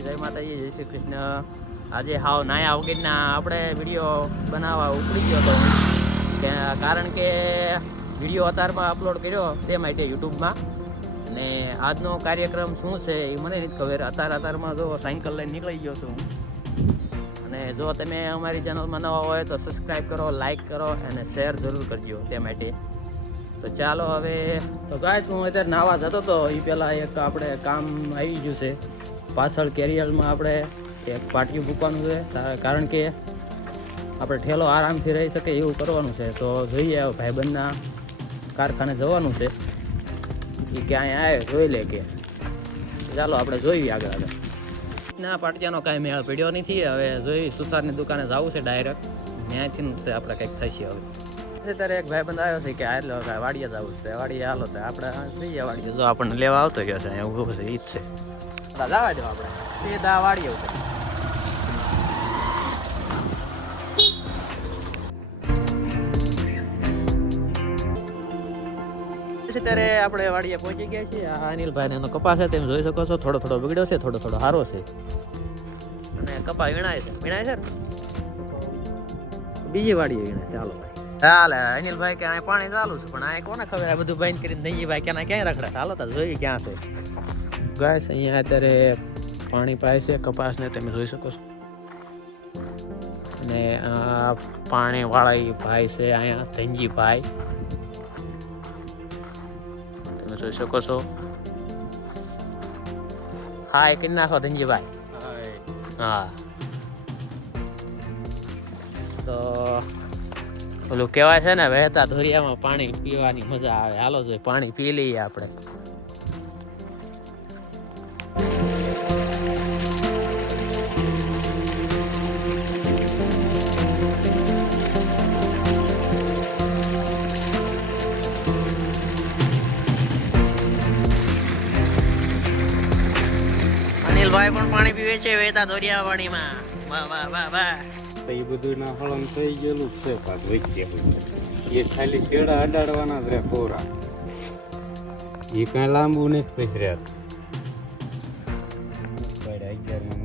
જય માતાજી શ્રી કૃષ્ણ. આજે હાવ નાયા વગેરેના આપણે વીડિયો બનાવવા ઉપડી ગયો હતો કારણ કે વીડિયો અત્યારમાં અપલોડ કર્યો તે માટે યુટ્યુબમાં. અને આજનો કાર્યક્રમ શું છે એ મને નથી ખબર. અતાર અતારમાં જો સાયકલ લઈને નીકળી ગયો છું અને જો તમે અમારી ચેનલમાં નવા હોય તો સબસ્ક્રાઈબ કરો લાઈક કરો અને શેર જરૂર કરજો તે માટે. તો ચાલો હવે, તો ગાઈસ હું અત્યારે નાવા જતો હતો એ પહેલાં એક આપણે કામ આવી ગયું છે. પાછળ કેરિયરમાં આપણે એક પાટિયું મૂકવાનું છે. કારણ કે આપણે ઠેલો આરામથી રહી શકે એવું કરવાનું છે. તો જોઈએ ભાઈબંધના કારખાને જવાનું છે. એ ક્યાંય આવે જોઈ લે કે. ચાલો આપણે જોઈએ આગળ ના, પાટિયાનો કાંઈ મેળ પડ્યો નથી. હવે જોઈ, સુથારની દુકાને જવું છે ડાયરેક્ટ ત્યાંથી આપણે કંઈક થશે હવે. ત્યારે એક ભાઈબંધ આવ્યો છે કે આ એટલે વાડીએ જવું છે. વાડીએ હાલો તો આપણે જઈએ વાડીએ. જો આપણને લેવા આવતો ગયો છે અહીંયા ઊભો છે ઈ જ છે. જવા દો આપણે. સીધા વાડીએ ઉપર પછી ત્યારે આપણે વાડીએ પહોંચી ગયા છીએ. આ અનિલભાઈ એનો કપાસ છે તમે જોઈ શકો છો. થોડો થોડો બગડ્યો છે થોડો થોડો સારો છે. અને કપા વીણાય છે. વીણાય છે બીજી વાડીએ વીણાય ચાલો ભાઈ ચાલે અનિલભાઈ કે અહીં પાણી ચાલુ છે પણ આ કોને ખબર? આ બધું બંધ કરીને નહીં ભાઈ ક્યાં ક્યાંય રખડે? ચાલો તો જોઈએ ક્યાં છે. ગાય અહીંયા અત્યારે પાણી પાય છે કપાસને તમે જોઈ શકો છો. અને આ પાણી વાળા ભાઈ છે અહીંયા ધનજીભાઈ. તમે જોઈ શકો છો. હા એ કરી નાખો ધનજીભાઈ. હા. તો ઓલું કહેવાય છે ને, વહેતા દરિયામાં પાણી પીવાની મજા આવે. હાલો જોઈએ, પાણી પી લઈએ આપણે. અનિલભાઈ પણ પાણી પીવે છે વહેતા ધોરિયા પાણીમાં વાહ વાહ વાહ વાહ. તો એ બધું ના હળન થઈ ગયેલું છે વચ્ચે એ ખાલી કેળા અડાડવાના જ રે કોરા. એ કાંઈ લાંબુ નથી પછી રહ્યા. અગિયારમાં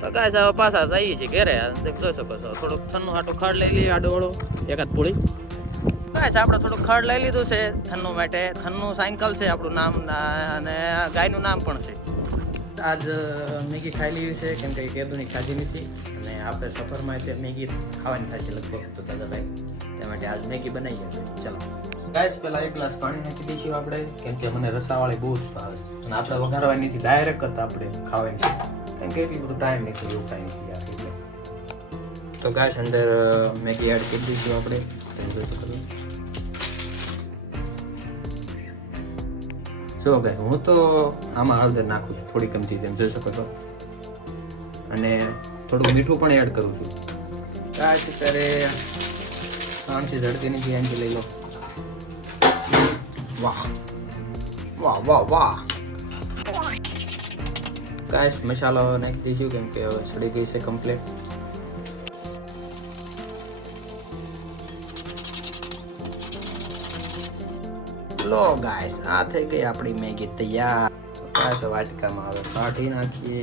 તો ગાય સાહેબ પાછા જઈએ છીએ ઘરે. જોઈ શકો છો, થોડુંક હાટું ખાડ લઈ લઈએ આડોવાળો એકાદ પૂળી. ગાય આપણે થોડુંક ખાડ લઈ લીધું છે થન્નુ માટે. થન્નુ સાયકલ છે આપણું નામ, અને ગાયનું નામ પણ છે. આજ મેગી ખાઈ લીધી છે કેમ કે કેદુની ખાધી નથી. અને આપણે સફરમાં તે મેગી ખાવાની થશે લગભગ તો દાદાભાઈ તે માટે આજ મેગી બનાવીએ છીએ ચલો. ગાઈસ પહેલા એક ગ્લાસ પાણી નાખી દઈશું આપણે કેમ કે મને રસાવાળી બહુ જ ભાવે અને આપણે વઘારવાની નથી ડાયરેક્ટ જ આપણે ખાવાની છે. કેમ કે એટલી બધું ટાઈમ નથી એવું ટાઈમ નથી આપણે તો ગાઈસ અંદર મેગી એડ કરી દઈશું આપણે. જો ભાઈ, હું તો આમાં હળદર નાખું છું, થોડી કમથી તેમ જોઈ શકો છો. અને થોડુંક મીઠું પણ એડ કરું છું. કાચ અત્યારે ત્રણથી ઝડપીની નથી એન્જી લઈ લો. વાહ વાહ વાહ વાહ. કાચ મસાલો નાખી દઈશું કેમ કે હવે સડી ગઈ છે કમ્પ્લીટ લો ગાઈસ આ થઈ ગઈ આપણી મેગી તૈયાર. ગાઈસ વાટકામાં હવે કાઢી નાખીએ.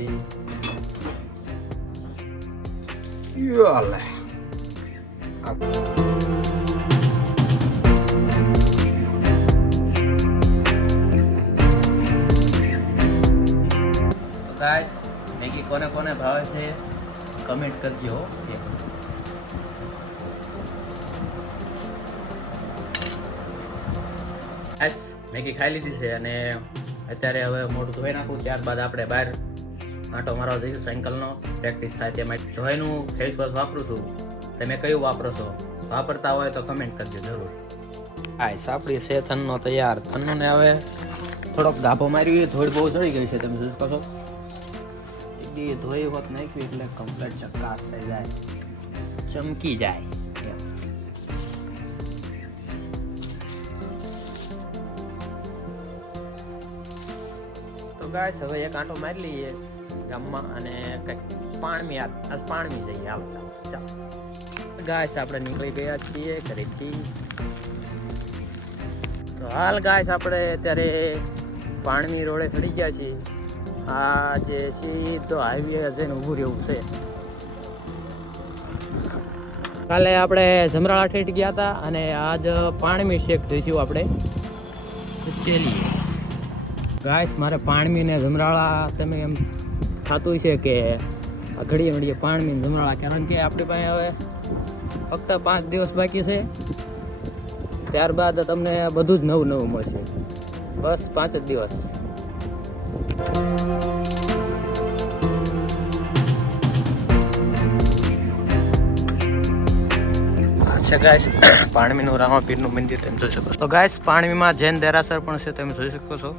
યાલે. તો ગાઈસ મેગી કોને કોને ભાવે છે? કમેન્ટ કરજો મેગી ખાઈ લીધી છે અને અત્યારે હવે મોઢું ધોઈ નાખું, ત્યારબાદ આપણે બહાર આંટો થઈ જઈશું, સાયકલનો. પ્રેક્ટિસ થાય તે માટે જોઈનું ફેસ વોશ વાપરું છું. તમે કયું વાપરો છો? વાપરતા હોય તો કમેન્ટ કરજો જરૂર. હા સાપડી છે, થનનો તૈયાર. થનનો હવે થોડોક ગાભો મારી ધોઈ બહુ ચડી ગઈ છે, તમે જોઈ શકો છો. ધોઈ હોત નાખ્યું એટલે કમ્પ્લીટ ચકાસ થઈ જાય. ચમકી જાય. ગાઈસ, હવે એક આંટો મારી લઈએ ગામમાં અને કંઈક પાણમી આજ પાણમી જઈએ હાલો ચાલો ચાલો. ગાય આપણે નીકળી ગયા છીએ ઘરેથી. તો હાલ ગાય આપણે અત્યારે પાણમી રોડે ચડી ગયા છીએ. આ જે સીધો હાઈવે જઈને ઊભું રહેવું છે. કાલે આપણે જમરાળા ઠેઠ ગયા હતા અને આજ પાણમી શેક જઈશું આપણે. ચેલી ગાઈસ, મારે પાણમી ને જમરાળા તમે એમ થતું છે કે ઘડીએ ઘડીએ પાણમી ને જમરાળા. કારણ કે આપણી પાસે હવે ફક્ત પાંચ દિવસ બાકી છે. ત્યારબાદ તમને બધું જ નવું નવું મળશે. બસ પાંચ જ દિવસ. અચ્છા ગાઈસ, પાણમીનું રામાપીરનું મંદિર તમે જોઈ શકો છો. તો ગાઈસ, પાણમીમાં જૈન દેરાસર પણ છે, તમે જોઈ શકો છો.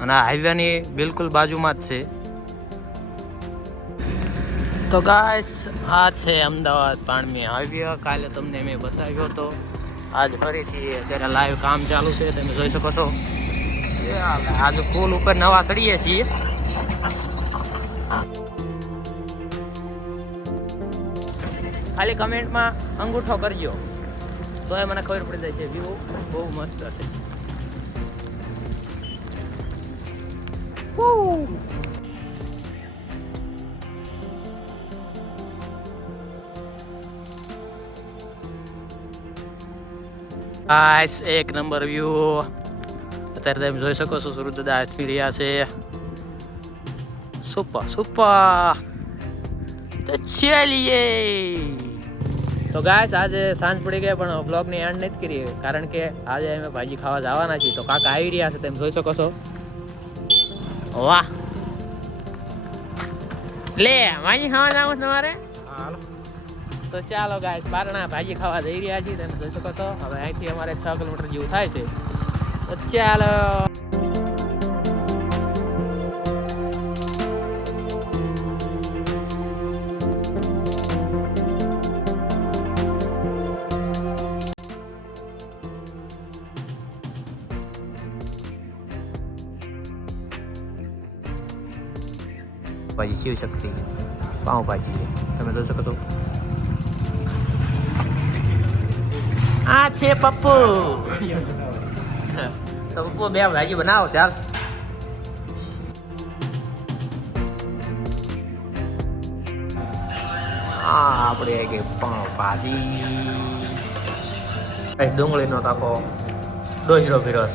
અને આ હાઈવેની બિલકુલ બાજુમાં જ છે. તો ગાઈસ આ છે અમદાવાદ પાણમી હાઈવે કાલે તમને મેં બતાવ્યો હતો આજ ફરીથી અત્યારે લાઈવ કામ ચાલુ છે, તમે જોઈ શકો છો. આજે પુલ ઉપર નવા ચડીએ છીએ. ખાલી કમેન્ટમાં અંગૂઠો કરજો. તો એ મને ખબર પડી જાય છે વ્યૂ બહુ મસ્ત હશે ગાઈસ એક નંબર વ્યૂ અત્યારે તમે જોઈ શકો છો સુરત દાદા હાથમી રહ્યા છે. સુપર સુપર તો ચલીએ તો ગાય આજે સાંજ પડી ગઈ, પણ બ્લોગની એન્ડ નથી કરી કારણ કે આજે અમે ભાજી ખાવા જવાના છીએ. તો કાકા આવી રહ્યા છે, તમે જોઈ શકો છો. વાહ. લે ભાજી ખાવા જવું તમારે? તો ચાલો ગાય બારણા ભાજી ખાવા જઈ રહ્યા છીએ તમે જોઈ શકો છો. હવે અહીંથી અમારે છ કિલોમીટર જેવું થાય છે. તો ચાલો. ભાજી શિવ શક્તિ? પાઉં ભાજી તમે જોઈ શકો છો. આ છે પપ્પુ. તો પપ્પુ બે ભાજી બનાવો, ચાલ. હા આપણે પાઉં ભાજી. ડુંગળીનો ટાકો ડોજરો પીરસ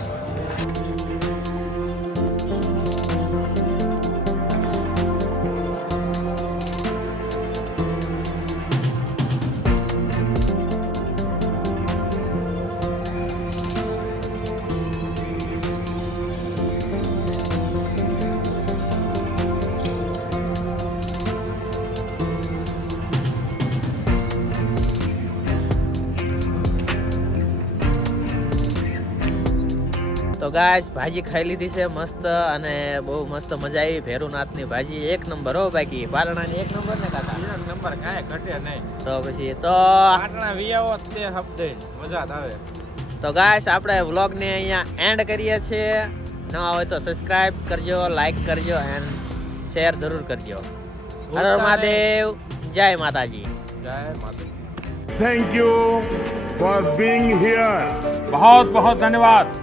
તો ગાય ભાજી ખાઈ લીધી છે મસ્ત અને બહુ મસ્ત મજા આવી. ભેરુનાથની ભાજી એક નંબર હો બાકી. પાલણાની એક નંબર ને કાકા? એક નંબર કાંઈ ઘટે નહીં. તો પછી તો પાટણા વિયાવો તે હપ્તે મજા આવે. તો ગાય આપણે વ્લોગને અહીંયા એન્ડ કરીએ છીએ. ન હોય તો સબસ્ક્રાઇબ કરજો લાઈક કરજો એન્ડ શેર જરૂર કરજો. હર મહાદેવ. જય માતાજી. જય માતાજી. Thank you for being here બહુ બહુ ધન્યવાદ.